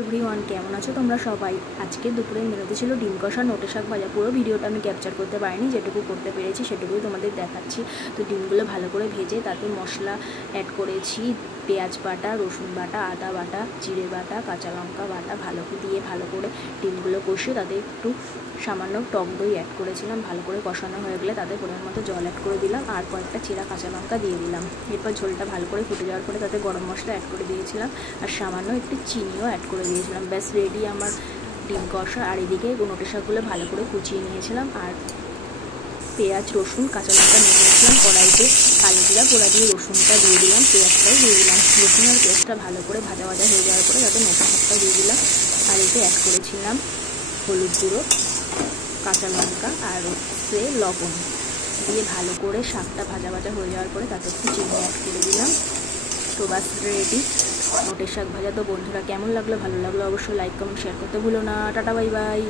Everyone, কেমন আছো তোমরা সবাই? আজকে দুপুরের মেনুতে ছিল ডিম কষা, নোটে শাক ভাজা। পুরো ভিডিওটা আমি ক্যাপচার করতে পারিনি, যেটুকু করতে পেরেছি সেটুকুই তোমাদের দেখাচ্ছি। তো ডিমগুলো ভালো করে ভেজে তাতে মশলা অ্যাড করেছি, পেঁয়াজ বাটা, রসুন বাটা, আদা বাটা, জিরে বাটা, কাঁচা লঙ্কা বাটা ভালো দিয়ে ভালো করে ডিমগুলো কষিয়ে তাতে একটু সামান্য টক দই অ্যাড করেছিলাম। ভালো করে কষানো হয়ে গেলে তাতে পরিমাণ মতো জল অ্যাড করে দিলাম আর কয়েকটা চেরা কাঁচা লঙ্কা দিয়ে দিলাম। এরপর ঝোলটা ভালো করে ফুটে যাওয়ার পরে তাতে গরম মশলা অ্যাড করে দিয়েছিলাম আর সামান্য একটু চিনিও অ্যাড করে দিয়েছিলাম। ব্যাস রেডি আমার ডিম কষা। আর এদিকে নোটে শাকগুলো ভালো করে কুচিয়ে নিয়েছিলাম আর পেঁয়াজ, রসুন, কাঁচা লঙ্কা নিয়ে নিয়েছিলাম কড়াইতে। কালো জিরা পোড়া দিয়ে রসুনটা দিয়ে দিলাম, পেঁয়াজটাও দিয়ে দিলাম। রসুন আর পেঁয়াজটা ভালো করে ভাজা ভাজা হয়ে যাওয়ার পরে তাতে নোটে শাকটা দিয়ে দিলাম আর এতে অ্যাড করেছিলাম হলুদ গুঁড়ো, কাঁচা লঙ্কা আর লবণ দিয়ে ভালো করে শাকটা ভাজা ভাজা হয়ে যাওয়ার পরে তাতে একটু চিনি অ্যাড করে দিলাম। তো বাস রেডি নোটের শাক ভাজা। তো বন্ধুরা, কেমন লাগলো? ভালো লাগলো অবশ্যই লাইক কমেন্ট শেয়ার করতে ভুলো না। Tata, bye bye.